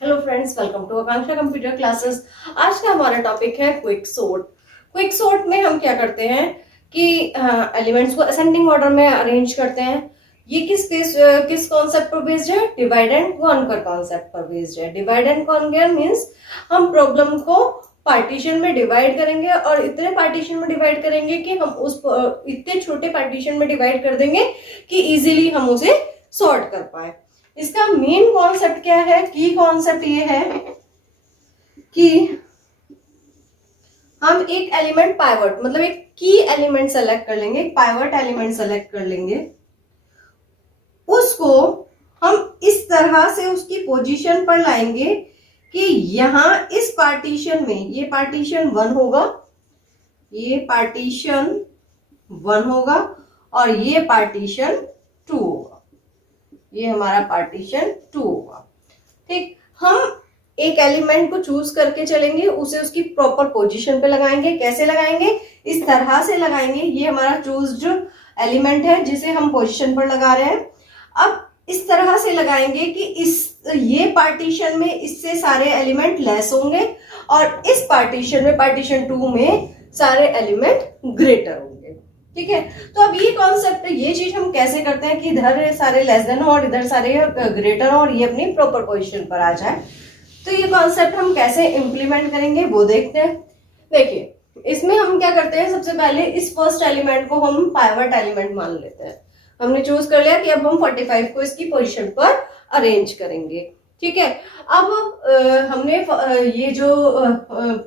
Hello friends, welcome to Akanksha computer classes. आज का हमारा टॉपिक है क्विक सॉर्ट। क्विक सॉर्ट में हम क्या करते हैं कि एलिमेंट्स को असेंडिंग ऑर्डर में अरेंज करते हैं। ये किस कॉन्सेप्ट पर बेस्ड है? डिवाइड एंड कॉन्कर कॉन्सेप्ट पर बेस्ड है। डिवाइड एंड कॉन्कर मींस हम प्रॉब्लम को पार्टीशन में डिवाइड करेंगे और इतने पार्टीशन में डिवाइड करेंगे कि हम उस इतने छोटे पार्टीशन में डिवाइड कर देंगे कि इजीली हम उसे सॉर्ट कर पाए। इसका मेन कॉन्सेप्ट क्या है? की कॉन्सेप्ट ये है कि हम एक एलिमेंट पाइवट मतलब एक की एलिमेंट सेलेक्ट कर लेंगे, एक पाइवट एलिमेंट सेलेक्ट कर लेंगे, उसको हम इस तरह से उसकी पोजीशन पर लाएंगे कि यहां इस पार्टीशन में ये पार्टीशन 1 होगा, ये पार्टीशन 1 होगा और ये पार्टीशन 2 होगा। ये हमारा पार्टीशन 2 होगा। ठीक, हम एक एलिमेंट को चूज करके चलेंगे, उसे उसकी प्रॉपर पोजीशन पे लगाएंगे। कैसे लगाएंगे? इस तरह से लगाएंगे। ये हमारा चूज्ड एलिमेंट है जिसे हम पोजीशन पर लगा रहे हैं। अब इस तरह से लगाएंगे कि ये पार्टीशन में इससे सारे एलिमेंट लेस होंगे और इस पार्टीशन में, पार्टीशन 2 में, सारे एलिमेंट ग्रेटर होंगे। ठीक है, तो अब ये कॉन्सेप्ट, ये चीज हम कैसे करते हैं कि इधर सारे लेस देन हो और इधर सारे ग्रेटर हो और ये अपनी प्रॉपर पोजीशन पर आ जाए। तो ये कॉन्सेप्ट हम कैसे इंप्लीमेंट करेंगे वो देखते हैं। देखिए, इसमें हम क्या करते हैं, सबसे पहले इस फर्स्ट एलिमेंट को हम पाइवट एलिमेंट मान लेते हैं। हमने चूज कर लिया कि अब हम 45 को इसकी पोजीशन पर अरेंज करेंगे। ठीक है, अब हमने ये जो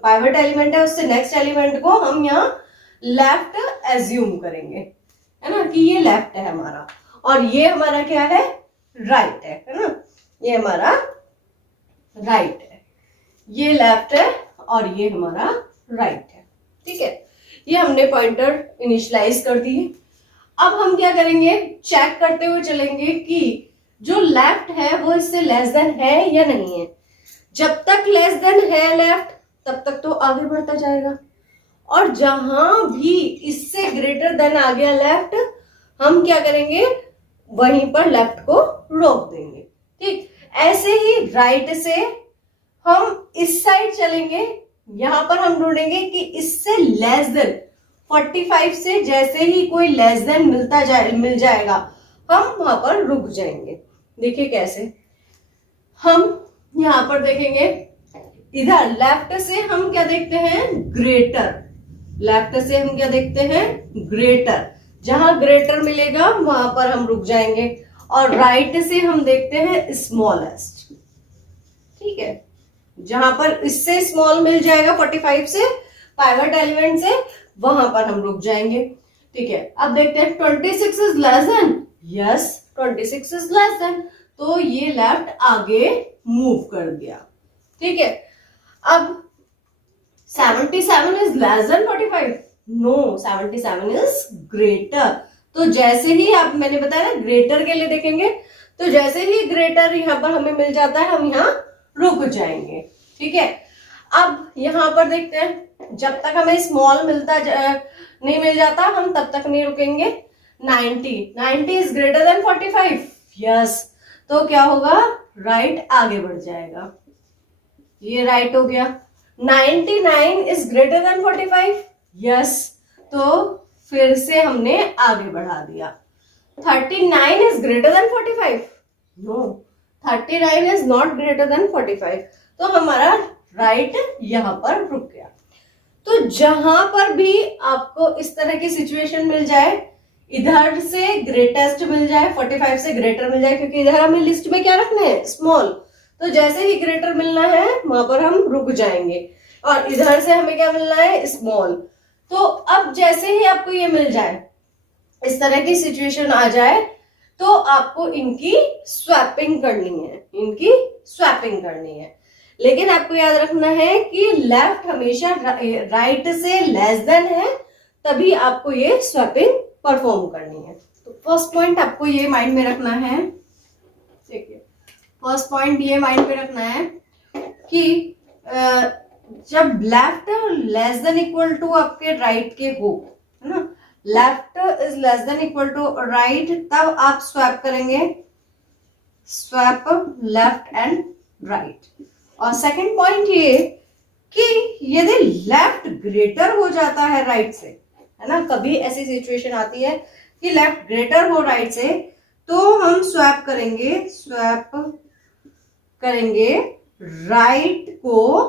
पाइवट एलिमेंट है उससे नेक्स्ट एलिमेंट को हम यहाँ लेफ्ट एज्यूम करेंगे, है ना, कि ये लेफ्ट है हमारा और ये हमारा क्या है? राइट है ना। ये हमारा राइट है, ये लेफ्ट है और ये हमारा राइट है। ठीक है, ये हमने पॉइंटर इनिशियलाइज कर दिए। अब हम क्या करेंगे? चेक करते हुए चलेंगे कि जो लेफ्ट है वो इससे लेस देन है या नहीं है। जब तक लेस देन है लेफ्ट, तब तक तो आगे बढ़ता जाएगा और जहां भी इससे ग्रेटर देन आ गया लेफ्ट, हम क्या करेंगे? वहीं पर लेफ्ट को रोक देंगे। ठीक, ऐसे ही राइट से हम इस साइड चलेंगे। यहां पर हम ढूंढेंगे कि इससे लेस देन 45 से जैसे ही कोई लेस देन मिल जाएगा, हम वहां पर रुक जाएंगे। देखिए कैसे, हम यहां पर देखेंगे, इधर लेफ्ट से हम क्या देखते हैं? ग्रेटर। लेफ्ट से हम क्या देखते हैं? ग्रेटर। जहां ग्रेटर मिलेगा वहां पर हम रुक जाएंगे और राइट से हम देखते हैं स्मॉलेस्ट। ठीक है, जहां पर इससे स्मॉल मिल जाएगा 45 से, पाइवट एलिमेंट से, वहां पर हम रुक जाएंगे। ठीक है, अब देखते हैं 26 is less then. Yes, 26 is less then, तो ये लेफ्ट आगे मूव कर दिया। ठीक है, अब 77 is less than 45। No, 77 is greater. तो जैसे ही आप, मैंने बताया ना, ग्रेटर के लिए देखेंगे, तो जैसे ही ग्रेटर यहां पर हमें मिल जाता है, हम यहां रुक जाएंगे। ठीक है, अब यहां पर देखते हैं, जब तक हमें स्मॉल नहीं मिल जाता, हम तब तक नहीं रुकेंगे। 90 इज ग्रेटर देन 45। यस, तो क्या होगा? राइट आगे बढ़ जाएगा। ये राइट हो गया। 99 इज ग्रेटर देन 45। यस, तो फिर से हमने आगे बढ़ा दिया। 39 is greater than 45। No, 39 is not greater than 45, तो हमारा राइट यहां पर रुक गया। तो जहां पर भी आपको इस तरह की सिचुएशन मिल जाए, इधर से ग्रेटेस्ट मिल जाए, 45 से ग्रेटर मिल जाए, क्योंकि इधर हमें लिस्ट में क्या रखना है? स्मॉल। तो जैसे ही ग्रेटर मिलना है वहां पर हम रुक जाएंगे और इधर से हमें क्या मिलना है? स्मॉल। तो अब जैसे ही आपको ये मिल जाए, इस तरह की सिचुएशन आ जाए, तो आपको इनकी स्वैपिंग करनी है, इनकी स्वैपिंग करनी है। लेकिन आपको याद रखना है कि लेफ्ट हमेशा राइट से लेस देन है, तभी आपको ये स्वैपिंग परफॉर्म करनी है। तो फर्स्ट पॉइंट आपको ये माइंड में रखना है। देखिए, फर्स्ट पॉइंट ये माइंड में रखना है कि जब left less than equal to आपके राइट के हो, है ना, left is less than equal to right, तब आप स्वैप करेंगे, स्वैप लेफ्ट एंड राइट। और सेकंड पॉइंट ये कि यदि लेफ्ट ग्रेटर हो जाता है राइट से, है ना, कभी ऐसी सिचुएशन आती है कि लेफ्ट ग्रेटर हो राइट से, तो हम स्वैप करेंगे राइट को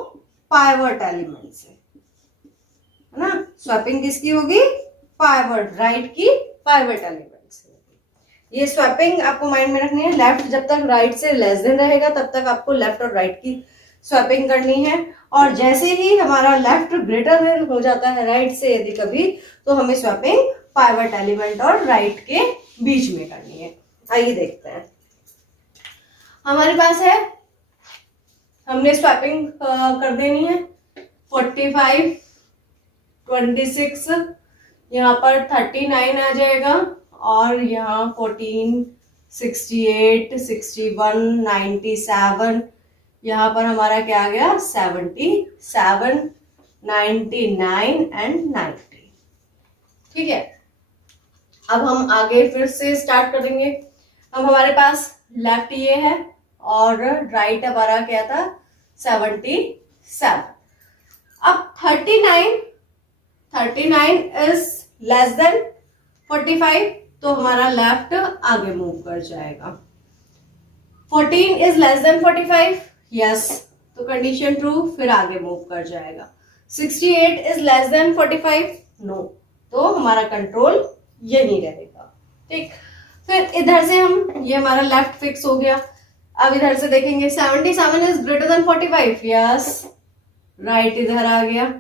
पाइवट एलिमेंट से, है ना। स्वैपिंग किसकी होगी? पाइवट, राइट की पाइवट एलिमेंट से। ये स्वैपिंग आपको माइंड में रखनी है। लेफ्ट जब तक राइट से लेस देन रहेगा तब तक आपको लेफ्ट और राइट की स्वैपिंग करनी है, और जैसे ही हमारा लेफ्ट ग्रेटर देन हो जाता है राइट से यदि कभी, तो हमें स्वैपिंग पाइवट एलिमेंट और राइट के बीच में करनी है। आइए देखते हैं। हमारे पास है, हमने स्वैपिंग कर देनी है। 45, 26, यहाँ पर 39 आ जाएगा, और यहाँ 14, 68, 61, 97, यहाँ पर हमारा क्या आ गया? 77, 99 एंड 90। ठीक है, अब हम आगे फिर से स्टार्ट करेंगे। अब हमारे पास लेफ्ट ये है और राइट हमारा क्या था? 77। अब 39 इज लेस देन 45, तो हमारा लेफ्ट आगे मूव कर जाएगा। 14 इज लेस देन 45, यस, तो कंडीशन ट्रू, फिर आगे मूव कर जाएगा। 68 इज लेस देन 45, नो, तो हमारा कंट्रोल यही रहेगा। ठीक, फिर इधर से हम, ये हमारा लेफ्ट फिक्स हो गया। अब इधर से देखेंगे 77 is greater than 45, yes, right इधर आ गया।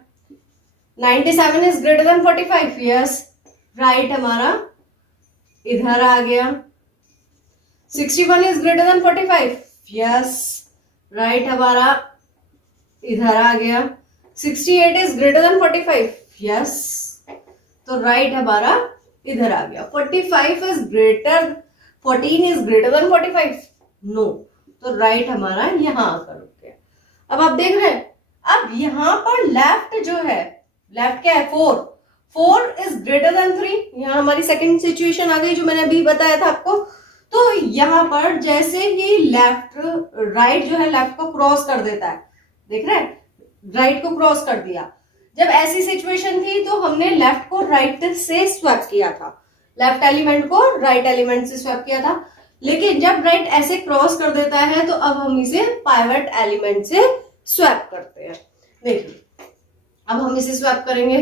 97 is greater than 45, yes, right हमारा इधर आ गया। 61 is greater than 45, yes, right हमारा इधर आ गया। 68 इज ग्रेटर देन 45, यस, तो राइट हमारा इधर आ गया। 14 इज ग्रेटर देन 45, नो, तो राइट हमारा यहां आकर रुक गया। अब आप देख रहे हैं, अब यहां पर लेफ्ट जो है, लेफ्ट क्या है? 4 इज ग्रेटर देन 3, यहां हमारी सेकंड सिचुएशन आ गई जो मैंने अभी बताया था आपको। तो यहां पर जैसे ही लेफ्ट, राइट जो है लेफ्ट को क्रॉस कर देता है, देख रहे हैं, राइट को क्रॉस कर दिया। जब ऐसी सिचुएशन थी तो हमने लेफ्ट को राइट से स्वैप किया था, लेफ्ट एलिमेंट को राइट एलिमेंट से स्वैप किया था। लेकिन जब राइट ऐसे क्रॉस कर देता है तो अब हम इसे पाइवट एलिमेंट से स्वैप करते हैं। देखिए, अब हम इसे स्वैप करेंगे।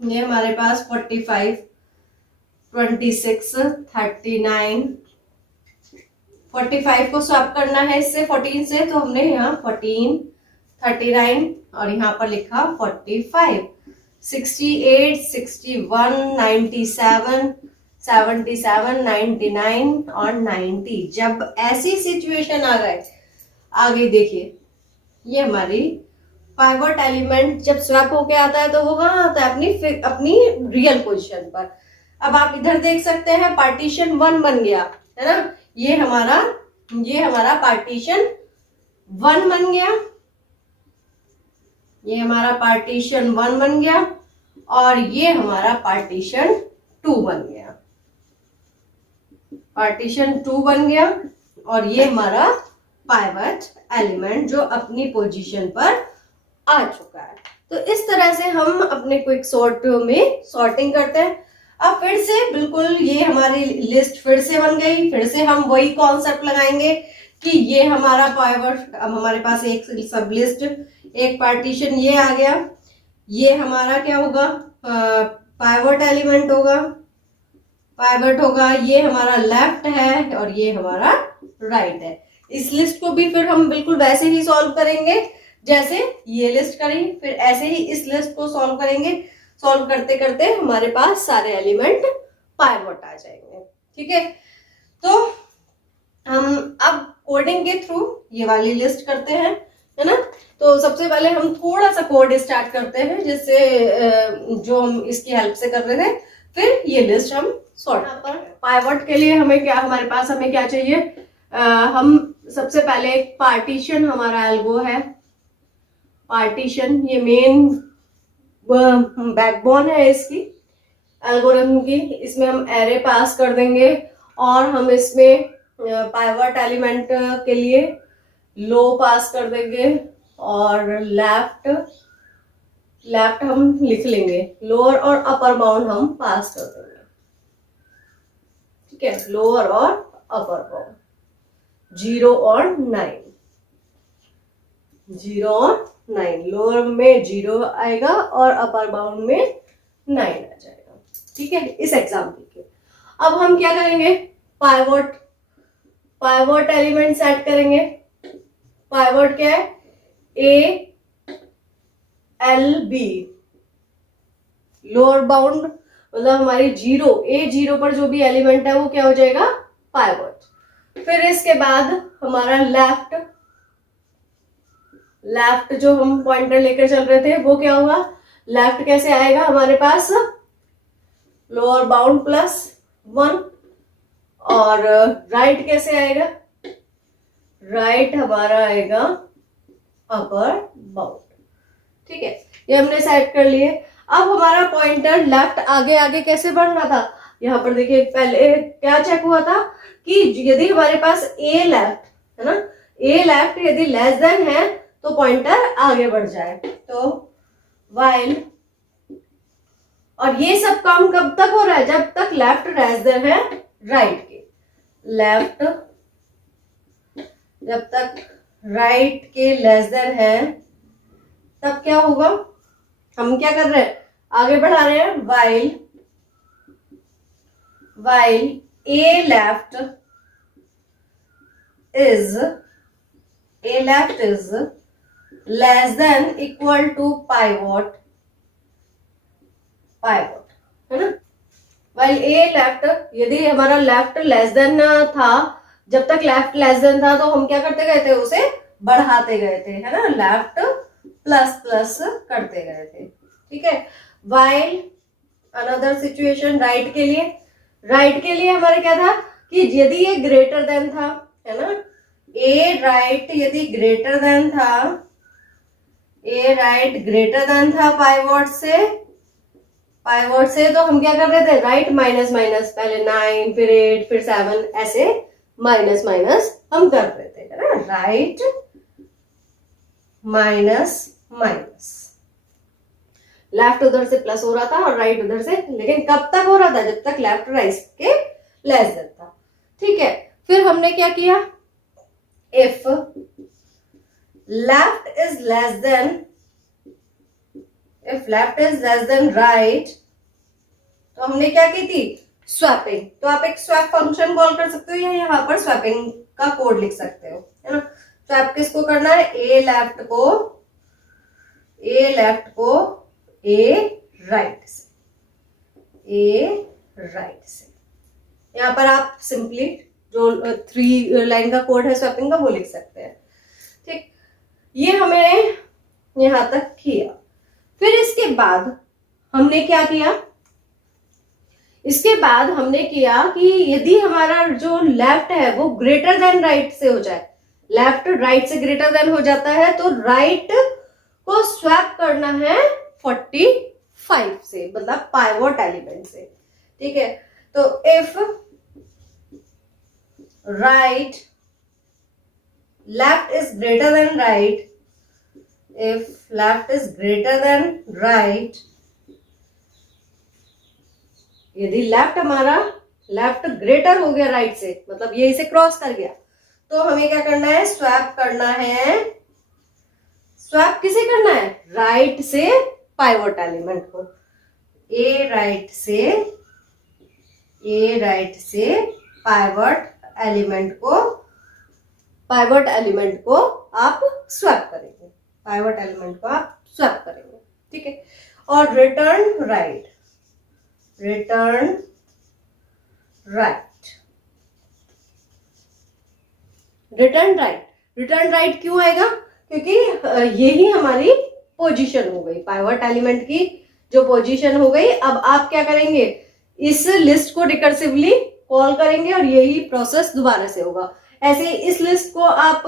ये हमारे पास 45, 26, 39, 45 को स्वैप करना है इससे 14 से, तो हमने यहाँ 14, 39 और यहाँ पर लिखा 45, 68, 61, 97, 77, 99 और 90। जब ऐसी सिचुएशन आ गई देखिए, ये हमारी पाइवट एलिमेंट जब स्वैप होके आता है तो वो कहाँ आता है? अपनी रियल पोजीशन पर। अब आप इधर देख सकते हैं पार्टीशन 1 बन गया, है ना। ये हमारा पार्टीशन 1 बन गया, ये हमारा पार्टीशन 1 बन गया, और ये हमारा पार्टीशन 2 बन गया। पार्टीशन 2 बन गया, और ये हमारा पाइवट एलिमेंट जो अपनी पोजीशन पर आ चुका है। तो इस तरह से हम अपने क्विक सॉर्ट में सॉर्टिंग करते हैं। अब फिर से बिल्कुल ये हमारी लिस्ट फिर से बन गई। फिर से हम वही कॉन्सेप्ट लगाएंगे कि ये हमारा पाइवट, अब हमारे पास एक सब लिस्ट, एक पार्टीशन ये आ गया, ये हमारा क्या होगा? पाइवट एलिमेंट होगा, ये हमारा लेफ्ट है और ये हमारा राइट है। इस लिस्ट को भी फिर हम बिल्कुल वैसे ही सॉल्व करेंगे जैसे ये लिस्ट करी, फिर ऐसे ही इस लिस्ट को सॉल्व करेंगे। सॉल्व करते करते हमारे पास सारे एलिमेंट पाइवट आ जाएंगे। ठीक है, तो हम अब कोडिंग के थ्रू ये वाली लिस्ट करते हैं, है ना। तो सबसे पहले हम थोड़ा सा कोड स्टार्ट करते हैं, जिससे जो हम इसकी हेल्प से कर रहे थे, फिर ये लिस्ट हम सॉर्ट पर। पाइवट के लिए हमें क्या चाहिए? हम सबसे पहले एक पार्टीशन, हमारा एल्गो है पार्टीशन, ये मेन बैकबोन है इसकी एल्गोरिथम की। इसमें हम एरे पास कर देंगे और हम इसमें पाइवट एलिमेंट के लिए लो पास कर देंगे और लेफ्ट हम लिख लेंगे, लोअर और अपर बाउंड हम पास कर देंगे। ठीक है, लोअर और अपर बाउंड 0 और 9, 0 और 9, लोअर में 0 आएगा और अपर बाउंड में 9 आ जाएगा। ठीक है, इस एग्जाम्पल के अब हम क्या करेंगे, पाइवोट एलिमेंट सेट करेंगे। पाइवोट क्या है, A L B, lower bound मतलब हमारी 0, A0 पर जो भी एलिमेंट है वो क्या हो जाएगा, पाइवोट। फिर इसके बाद हमारा लेफ्ट जो हम पॉइंटर लेकर चल रहे थे वो क्या होगा, लेफ्ट कैसे आएगा हमारे पास, लोअर बाउंड +1, और राइट कैसे आएगा, राइट हमारा आएगा अपर बाउंड। ठीक है, ये हमने सेट कर लिए। अब हमारा पॉइंटर लेफ्ट आगे आगे कैसे बढ़ रहा था, यहाँ पर देखिए पहले क्या चेक हुआ था कि यदि हमारे पास ए लेफ्ट है ना, ए लेफ्ट यदि लेस देन है तो पॉइंटर आगे बढ़ जाए। तो वाइल, और ये सब काम कब तक हो रहा है, जब तक लेफ्ट लेस देन है राइट के, लेफ्ट जब तक राइट के लेस देन है तब क्या होगा, हम क्या कर रहे हैं, आगे बढ़ा रहे हैं। While A left is less than equal to pivot है ना। वाइल ए लेफ्ट, यदि हमारा लेफ्ट लेस देन था, जब तक लेफ्ट लेस देन था तो हम क्या करते गए थे, उसे बढ़ाते गए थे, है ना, लेफ्ट प्लस करते गए थे। ठीक है, वाइल अनदर सिचुएशन राइट के लिए हमारे क्या था कि यदि ये ग्रेटर देन था, है ना, ए राइट यदि ग्रेटर देन था पाइवोट से तो हम क्या कर रहे थे, राइट माइनस पहले 9 फिर 8 फिर 7 ऐसे माइनस हम कर रहे थे, है ना, राइट माइनस लेफ्ट उधर से प्लस हो रहा था और राइट उधर से, लेकिन कब तक हो रहा था, जब तक लेफ्ट राइट के लेस देन था। ठीक है, फिर हमने क्या किया, if left is less then right, तो हमने क्या की थी, स्वैपिंग। तो आप एक स्वैप फंक्शन कॉल कर सकते हो या यहाँ पर स्वैपिंग का कोड लिख सकते हो, है ना। स्वैप किसको करना है, ए लेफ्ट को ए राइट से। यहाँ पर आप सिंपली जो 3 लाइन का कोड है स्वैपिंग का वो लिख सकते हैं। ठीक, ये हमने यहां तक किया। फिर इसके बाद हमने क्या किया, कि यदि हमारा जो लेफ्ट है वो ग्रेटर देन राइट से हो जाए, लेफ्ट राइट से ग्रेटर देन हो जाता है तो राइट को स्वैप करना है 45 से, मतलब पाइवोट एलिमेंट से। ठीक है, तो if left is greater then right, यदि लेफ्ट ग्रेटर हो गया राइट से, मतलब ये इसे क्रॉस कर गया, तो हमें क्या करना है, स्वैप किसे करना है, राइट से पाइवोट एलिमेंट को, ए राइट से पाइवोट एलिमेंट को आप स्वैप करेंगे, ठीक है। और रिटर्न राइट क्यों आएगा, क्योंकि यही हमारी पोजीशन हो गई, पाइवट एलिमेंट की जो पोजीशन हो गई। अब आप क्या करेंगे, इस लिस्ट को रिकर्सिवली कॉल करेंगे और यही प्रोसेस दोबारा से होगा। ऐसे इस लिस्ट को आप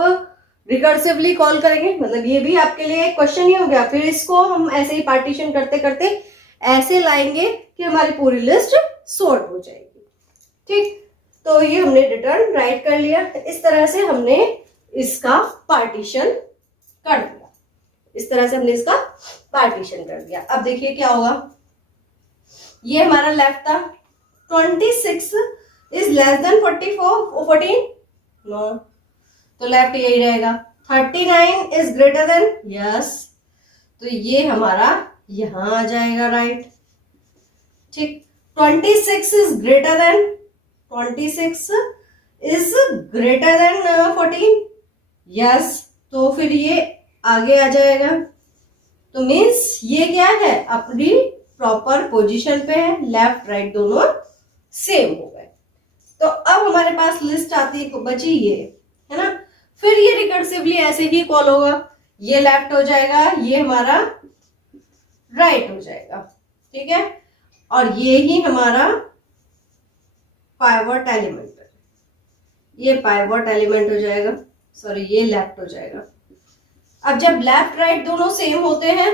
रिकर्सिवली कॉल करेंगे, मतलब ये भी आपके लिए एक क्वेश्चन ही हो गया। फिर इसको हम ऐसे ही पार्टीशन करते करते ऐसे लाएंगे कि हमारी पूरी लिस्ट सॉर्ट हो जाएगी। ठीक, तो ये हमने रिटर्न राइट कर लिया। इस तरह से हमने इसका पार्टीशन कर दिया। इस तरह से हमने इसका पार्टीशन कर दिया। अब देखिए क्या होगा, ये हमारा लेफ्ट था, 26 इज लेस देन 14 नो, तो लेफ्ट यही रहेगा। 39 इज ग्रेटर देन, यस, तो ये हमारा यहां आ जाएगा राइट। ठीक, 26 इज ग्रेटर देन 14, यस, तो फिर ये आगे आ जाएगा। तो मीन्स ये क्या है, अपनी प्रॉपर पोजीशन पे है, लेफ्ट राइट दोनों सेम हो गए। तो अब हमारे पास लिस्ट आती बची ये, है ना। फिर ये रिकर्सिवली ऐसे ही कॉल होगा, ये लेफ्ट हो जाएगा, ये हमारा राइट हो जाएगा, ठीक है। और ये ही हमारा पाइवट एलिमेंट है, ये पाइवट एलिमेंट हो जाएगा, सॉरी ये लेफ्ट हो जाएगा। अब जब लेफ्ट राइट दोनों सेम होते हैं,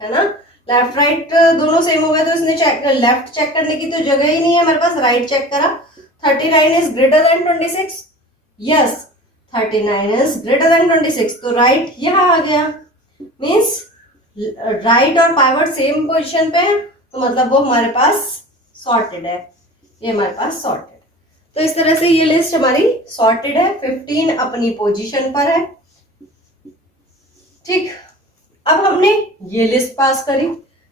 है ना, लेफ्ट राइट दोनों सेम हो गए, तो इसने लेफ्ट चेक करने की तो जगह ही नहीं है हमारे पास, राइट चेक करा। 39 is greater then 26, yes, 39 is greater then 26, तो राइट यहां आ गया। मीन्स राइट और पाइवट सेम पोजीशन पे है, तो मतलब वो हमारे पास सॉर्टेड है, ये हमारे पास सॉर्टेड। तो इस तरह से ये लिस्ट हमारी सॉर्टेड है, 15 अपनी पोजीशन पर है। ठीक, अब हमने ये लिस्ट पास करी।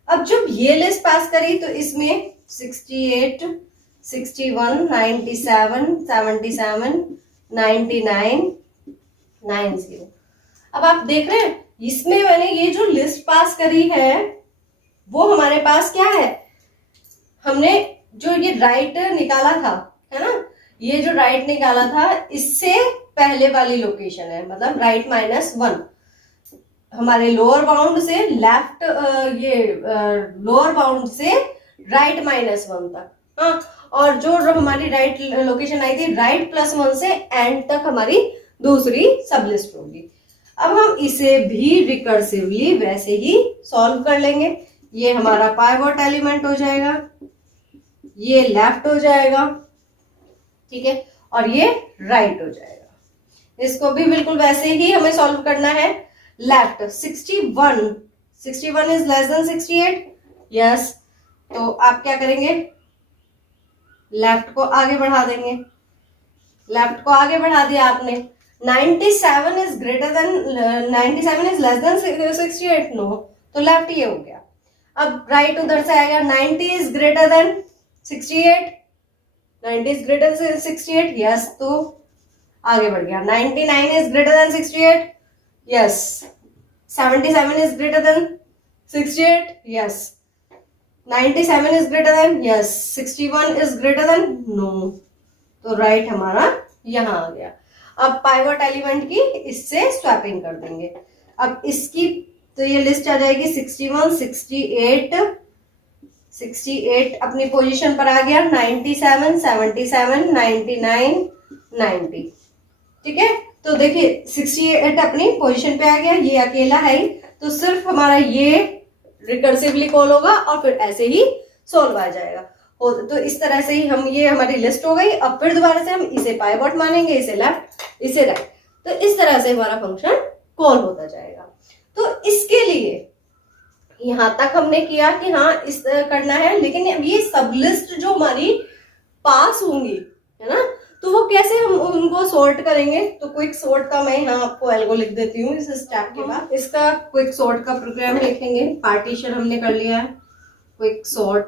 अब जब ये लिस्ट पास करी तो इसमें 68, 61, 97, 77, 99, 90। अब आप देख रहे हैं, इसमें मैंने ये जो लिस्ट पास करी है वो हमारे पास क्या है, हमने जो ये राइट निकाला था, है ना, ये जो राइट निकाला था इससे पहले वाली लोकेशन है, मतलब राइट -1 हमारे लोअर बाउंड से लेफ्ट, ये लोअर बाउंड से राइट -1 तक, हाँ, और जो हमारी राइट लोकेशन आई थी राइट +1 से एंड तक हमारी दूसरी सब लिस्ट होगी। अब हम इसे भी रिकर्सिवली वैसे ही सॉल्व कर लेंगे। ये हमारा पाइवट एलिमेंट हो जाएगा, ये लेफ्ट हो जाएगा, ठीक है, और ये राइट हो जाएगा। इसको भी बिल्कुल वैसे ही हमें सॉल्व करना है। Left 61 is less than 68, yes, तो आप क्या करेंगे, लेफ्ट को आगे बढ़ा देंगे, लेफ्ट को आगे बढ़ा दिया आपने। 97 is greater than 97 is less than 68, no, तो लेफ्ट ये हो गया। अब राइट उधर से आएगा, 90 is greater than 68, 90 is greater than 68, yes, तो आगे बढ़ गया। 99 is greater than 68, yes, 77 is greater than 68, yes, 97 is greater than, yes, 61 is greater than, no, तो राइट हमारा यहां आ गया। अब पाइवट एलिमेंट की इससे स्वैपिंग कर देंगे। अब इसकी तो ये लिस्ट आ जाएगी 61, 68 अपनी पोजीशन पर आ गया, 97, 77, 99, 90, ठीक है। तो देखिए 68 अपनी पोजीशन पे आ गया, ये अकेला है ही, तो सिर्फ हमारा ये रिकर्सिवली कॉल होगा और फिर ऐसे ही सोल्व आ जाएगा। तो इस तरह से ही हम, ये हमारी लिस्ट हो गई। अब फिर दोबारा से हम इसे पाइवट मानेंगे, इसे लेफ्ट, इसे राइट, तो इस तरह से हमारा फंक्शन कॉल होता जाएगा। तो इसके लिए यहां तक हमने किया कि हाँ इस तरह करना है, लेकिन अब ये सब लिस्ट जो हमारी पास होंगी, है ना, तो वो कैसे हम उनको सॉर्ट करेंगे। तो क्विक सॉर्ट का मैं यहाँ आपको एल्गो लिख देती हूँ इस स्टेप के बाद। इसका क्विक सॉर्ट का प्रोग्राम लिखेंगे। पार्टीशन हमने कर लिया है, क्विक सॉर्ट,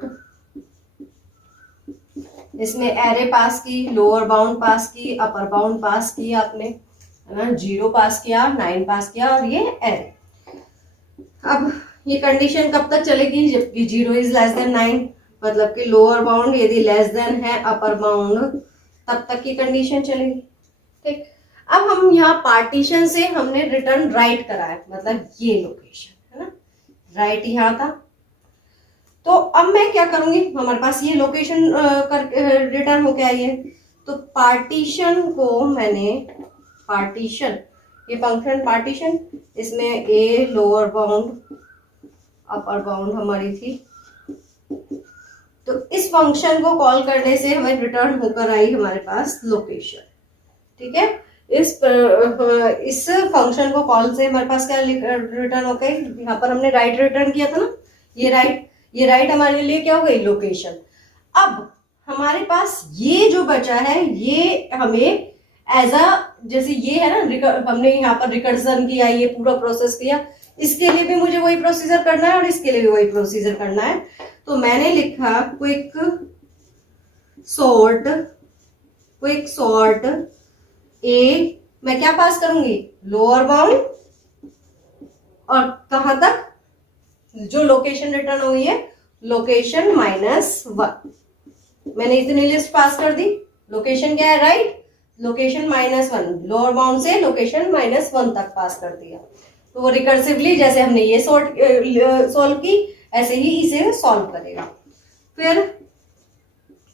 इसमें एरे पास की, लोअर बाउंड पास की, अपर बाउंड पास की आपने, है ना, 0 पास किया, 9 पास किया, और ये एरे। अब ये कंडीशन कब तक चलेगी, जबकि 0 इज लेस देन 9, मतलब कि लोअर बाउंड यदि लेस देन है अपर बाउंड, तब तक की कंडीशन चलेगी। ठीक, अब हम यहाँ पार्टीशन से हमने रिटर्न राइट करा है, मतलब ये लोकेशन, है ना, राइट यहाँ था। तो अब मैं क्या करूंगी, हमारे पास ये लोकेशन रिटर्न होके आई है, तो पार्टीशन को मैंने, पार्टीशन, ये फंक्शन पार्टीशन, इसमें a lower bound upper bound हमारी थी, तो इस फंक्शन को कॉल करने से हमें रिटर्न होकर आई हमारे पास लोकेशन, ठीक है। इस फंक्शन को कॉल से हमारे पास क्या रिटर्न हो गई, यहाँ पर हमने राइट रिटर्न किया था ना, ये राइट हमारे लिए क्या हो गई, लोकेशन। अब हमारे पास ये जो बचा है ये हमें एज अ, जैसे ये है ना, हमने यहाँ पर रिकर्जन किया, ये पूरा प्रोसेस किया, इसके लिए भी मुझे वही प्रोसीजर करना है और इसके लिए भी वही प्रोसीजर करना है। तो मैंने लिखा क्विक सॉर्ट ए, मैं क्या पास करूंगी, लोअर बाउंड, और कहां तक, जो लोकेशन रिटर्न हुई है लोकेशन -1, मैंने इतनी लिस्ट पास कर दी। लोकेशन क्या है, राइट, लोकेशन -1, लोअर बाउंड से लोकेशन -1 तक पास कर दिया। तो वो रिकर्सिवली जैसे हमने ये सॉल्व की, ऐसे ही इसे सॉल्व करेगा। फिर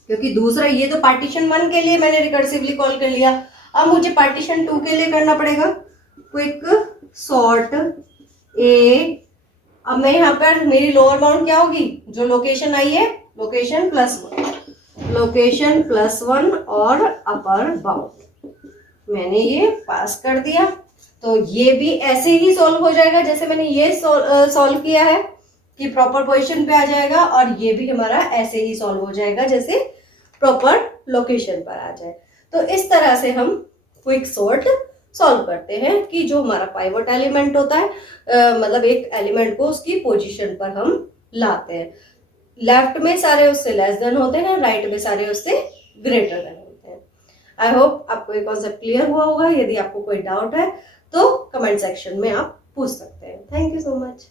क्योंकि दूसरा ये तो पार्टीशन 1 के लिए मैंने रिकर्सिवली कॉल कर लिया, अब मुझे पार्टीशन 2 के लिए करना पड़ेगा क्विक सॉर्ट ए। अब मैं यहाँ पर मेरी लोअर बाउंड क्या होगी, जो लोकेशन आई है लोकेशन +1 और अपर बाउंड मैंने ये पास कर दिया। तो ये भी ऐसे ही सॉल्व हो जाएगा जैसे मैंने ये सॉल्व किया है कि प्रॉपर पोजीशन पे आ जाएगा, और ये भी हमारा ऐसे ही सॉल्व हो जाएगा जैसे प्रॉपर लोकेशन पर आ जाए। तो इस तरह से हम क्विक सॉर्ट सॉल्व करते हैं कि जो हमारा पाइवट एलिमेंट होता है, मतलब एक एलिमेंट को उसकी पोजीशन पर हम लाते हैं। लेफ्ट में सारे उससे लेस देन होते हैं, राइट में सारे उससे ग्रेटर देन होते हैं। आई होप आपको ये कॉन्सेप्ट क्लियर हुआ होगा। यदि आपको कोई डाउट है तो कमेंट सेक्शन में आप पूछ सकते हैं। Thank you so much.